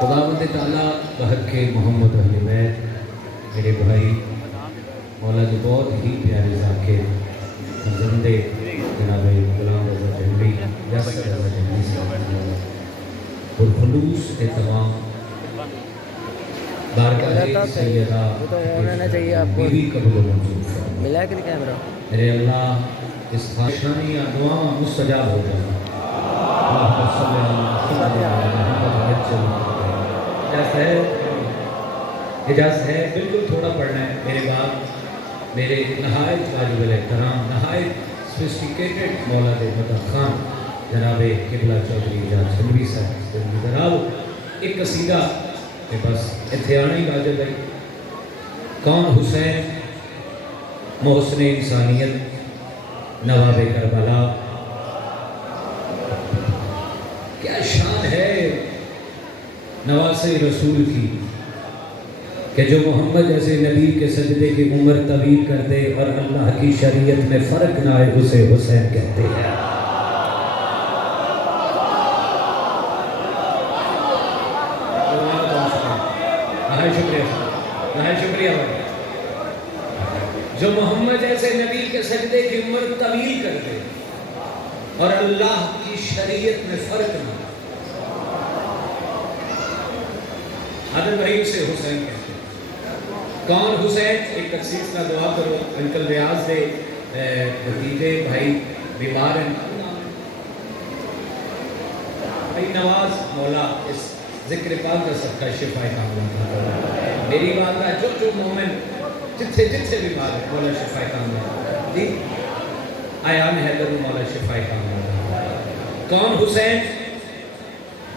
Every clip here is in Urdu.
خداوند تعالیٰ بحق محمد اہل بیت میرے بھائی مولا جو بہت ہی پیارے ذاکر زندے جناب غلام رضا جنگلی یاسر رضا جنگلی سے پرخلوص تمام بارگاہ سیدہ بیوی قبول و منظور فرما ملا کے کیمرہ میرے اللہ اس خواہشانی یا دعا مستجاب ہو جائے اللہم صلی اللہ علیہ وسلم اجازت ہے بالکل تھوڑا پڑھنا ہے میرے بعد میرے نہایت واجب الاحترام نہایت سوفسٹیکیٹڈ مولا متا خان جناب قبلہ چودھری اجاز سنگوی صاحب جناب ایک قصیدہ کہ بس اتنے آنا ہی واجب ہے کون حسین محسن انسانیت نواب کربلا کیا شان ہے نواز رسول کی کہ جو محمد جیسے نبی کے سجدے کی عمر طویل کر دے اور اللہ کی شریعت میں فرق نہ آئے اسے حسین کہتے ہیں شکریہ جو محمد جیسے نبی کے سجدے کی عمر طویل کر دے اور اللہ کی شریعت میں فرق نہ آئے حضرت بھائی اسے حسین کہتے ہیں کون حسین ایک تخصیص کا دعا کرو انکل ریاض دے بھتیجے بھائی بیمار ہیں بھائی نواز مولا اس ذکر پاک کا صدقہ شفا کاملہ میری بات ہے جو مومن جتھے بیمار ہے مولا شفا کاملہ جی آیان حیدر مولا شفا کاملہ کون حسین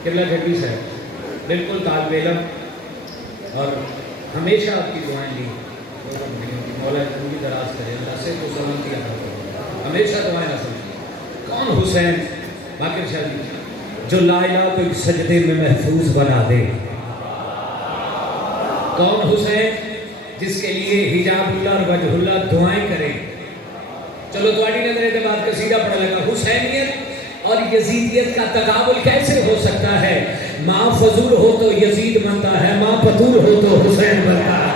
قبلہ جھٹی صاحب بالکل طالب علم اور ہمیشہ آپ کی دعائیں لی مولا ان کی دراز کرے اللہ سے تو سلامتی عطا کرے ہمیشہ دعائیں حاصل کی کون حسین باقر شاہ جی جو لا الہ کو ایک سجدے میں محفوظ بنا دے کون حسین جس کے لیے حجاب اللہ اور وجہ اللہ دعائیں کرے چلو تواڈی نظر کے بعد قصیدہ پڑھنے لگا حسینیت اور یزیدیت کا تقابل کیسے ہو سکتا ہے ماں فضول ہو تو یزید بنتا ہے ماں پتور ہو تو حسین بنتا ہے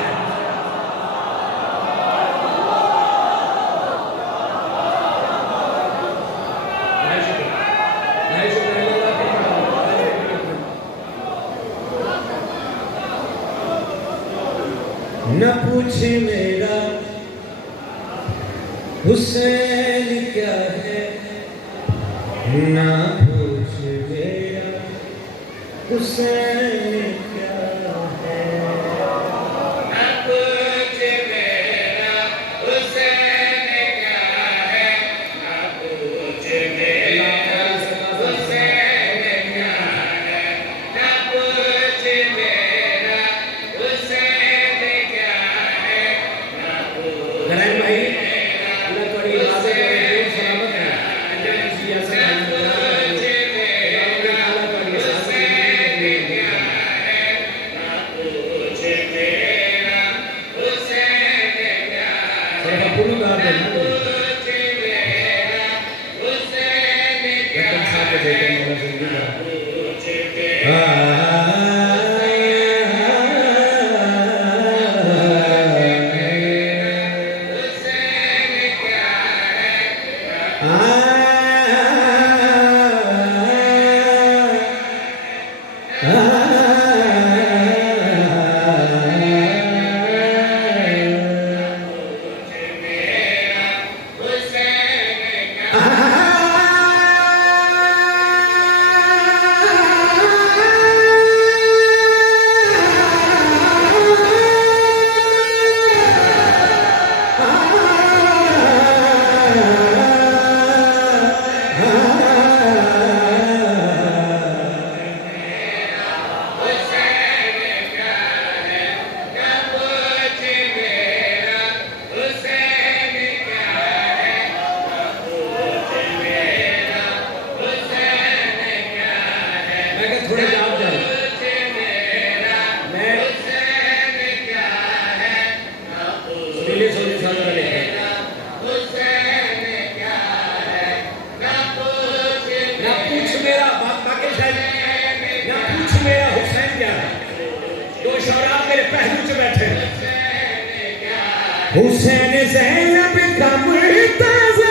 نہ پوچھ میرا حسین کیا ہے نہ پوچھ میرا حسین کیا ہے نہ پوچھ میرا حسین کیا ہے نہ پوچھ میرا حسین کیا ہے نہ پوچھ میرا حسین کیا ہے نہ پوچھ غرائب بھائی اللہ تھوڑی باتیں کریں سلامت ہے حسین زینب کا مرتضی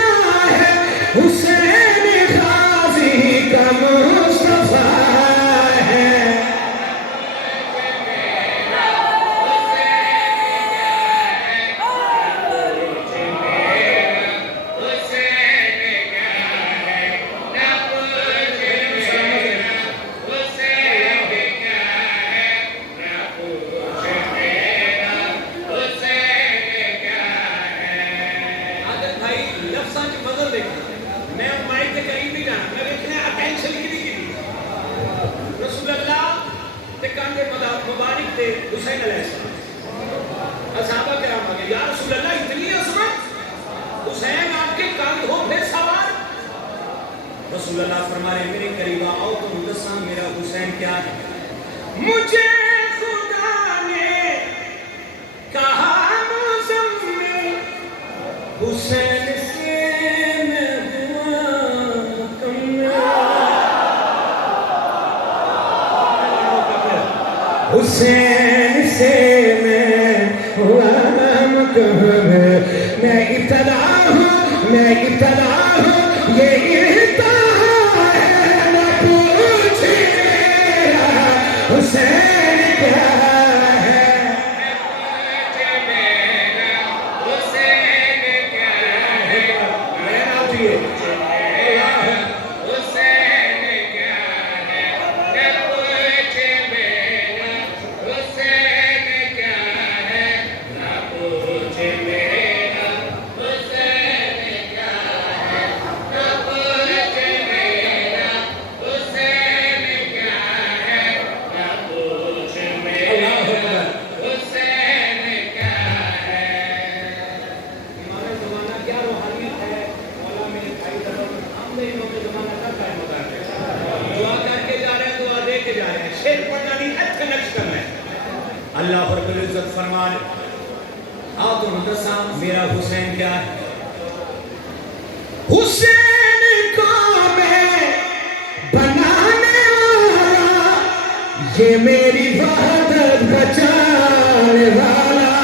ہے، حسین غازی کا مصطفیٰ ہے۔ میں مائک کے قریب نہیں جانا، میں دیکھنا اٹینشن کی نہیں کی رسول اللہ تے کاندے مبارک تے حسین علیہ السلام اصحابہ کرام آگے، یا رسول اللہ اتنی عظمت، حسین آپ کے کاند ہو پھر سوار۔ رسول اللہ فرما رہے میرے قریب آؤ تو مدسان میرا حسین کیا ہے؟ مجھے خدا نے کہا مزمل حسین سے حسین سے میں ہوا مکہب، میں ابتدا ہوں یہ ارتحا ہے، نہ پوچھے حسین کیا ہے، اللہ رب العزت فرمان آؤ تو مدرسہ میرا حسین کیا ہے؟ حسین کو میں بنانے والا، یہ میری وحدت بچانے والا،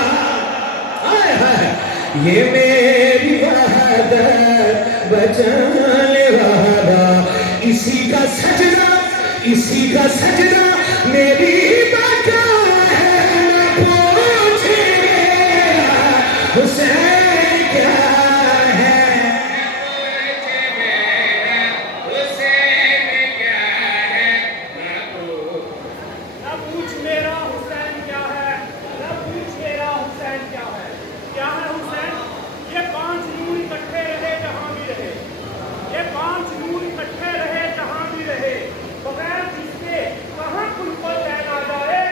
یہ میری وحدت بچانے والا، اسی کا سجدہ میری بقا ہے، نہ پوچھے حسین کیا ہے، نہ پوچھ میرا حسین کیا ہے، نہ پوچھ میرا حسین کیا ہے، کیا ہے حسین؟ یہ 5 نور اکٹھے رہے جہاں بھی رہے، یہ 5 نور اکٹھے رہے جہاں بھی رہے، بغیر جس کے کہاں کن کو پہنا جائے،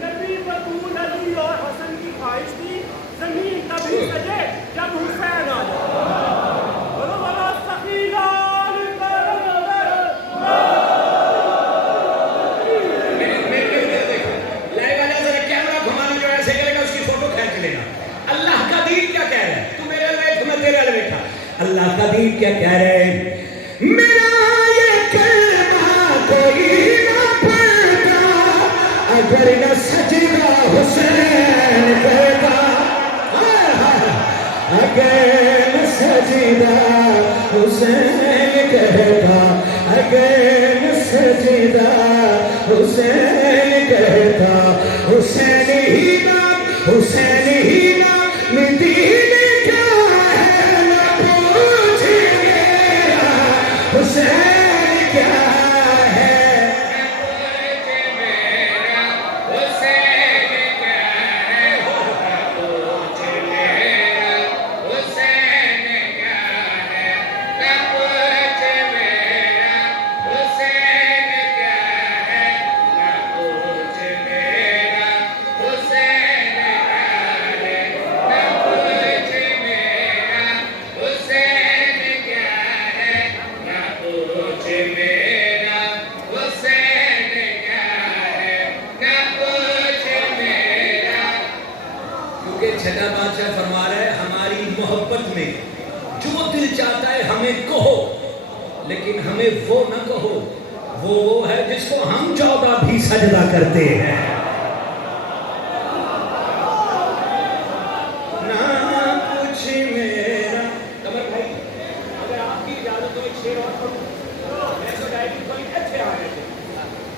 نبی بطول علی اور حسن کی خواہش تھی، زمین کبھی سجے جب حسین آ جائے، بولو بولو سخیلان اللہ کا دین کیا کہہ رہا ہے؟ تو میرے لیے میں تیرے لیے بیٹھا، اللہ کا دین کیا کہہ رہے ہیں؟ میرا یہ کلمہ کوئی نہ پڑھتا اگر نہ سجدہ حسین کرتا، اگر نہ سجدہ حسین کرتا، اگر نہ سجدہ حسین کرتا، حسین ہی نام دین کا ہے، نہ پوچھے حسین کیا ہے، چھٹا بادشاہ فرما رہا ہے ہماری محبت میں جو دل چاہتا ہے ہمیں کہو، لیکن ہمیں وہ نہ کہو، وہ ہے جس کو ہم 14 بھی سجدہ کرتے ہیں۔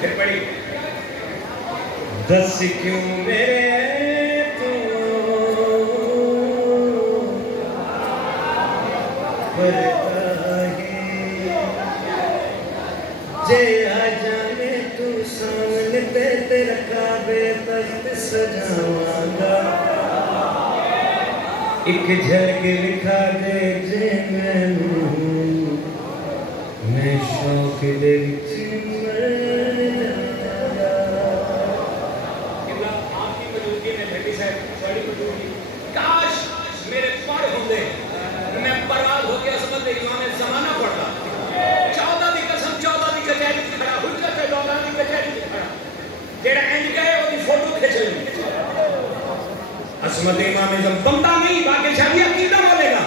پھر پڑھی دس کیوں میرے تو پردہ ہے جے آ جانے تو سامنے تیرا کعبے تخت سجاواں گا ایک جھلک لکھا دے جے میں شوق دے وچ مر جاواں آپ کی موجودگی میں بھٹی صاحب بڑی موجودگی کاش میرے پر ہوندے میں پرواز ہو کے عظمت امام زمانہ پڑھتا 14 دی قسم 14 دی کچہری وچ کھڑا حجت دوران دی کچہری وچ کھڑا جیڑا انج گئے وہ دی فوٹو کھچ لیں عظمت امام زمانہ بندہ نہیں باقی شادی عقیدہ بولے گا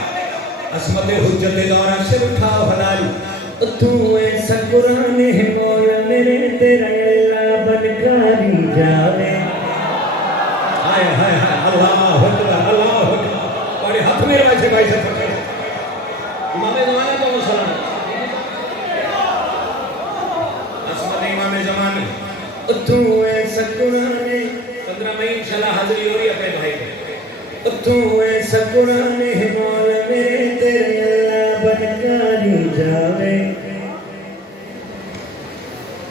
عظمت حجت دوران سے اٹھا بھلائی تو ایسا قرآن ہے مولا میرے تیرا اللہ بنکاری جاوے ہائے ہائے ہائے اللہ اکبر اور یہ ہاتھ میرے ویسے بھائی سے پکڑے امام زمانہ تو سلام عصمت امام زمانہ تو ایسا قرآن ہے 15 مئی انشاءاللہ حاضری ہو رہی ہے اپنے بھائی کو تو ایسا قرآن ہے مولا میرے تیرے اللہ بنکاری جاوے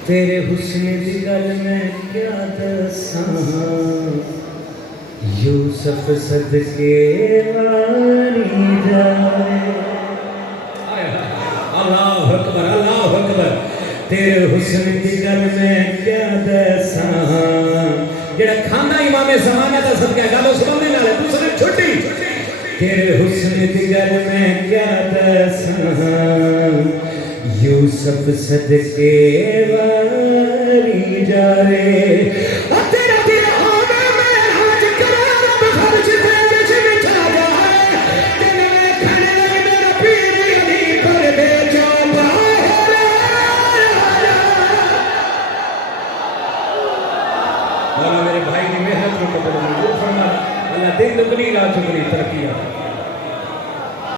تیرے حسن دی گل میں کیا دساں یوسف صدقے واری جائے اللہ اکبر تیرے حسن دی گل میں کیا دساں جڑا کھانا امام زمانہ دا صدقہ گالو سبحان اللہ دوسرے چھٹی تیرے حسن دی گل میں کیا دساں یوسف صدقے واری جائے تیرا تیرا ہونا میں حاج کرا رب خرچ تیرے سے بچا جائے تیرے میں کھڑے میرا پیر علی پر بے جو باہر مولا میرے بھائی کی محنت کو قبول فرما اللہ دل دگنی رات چگنی ترقی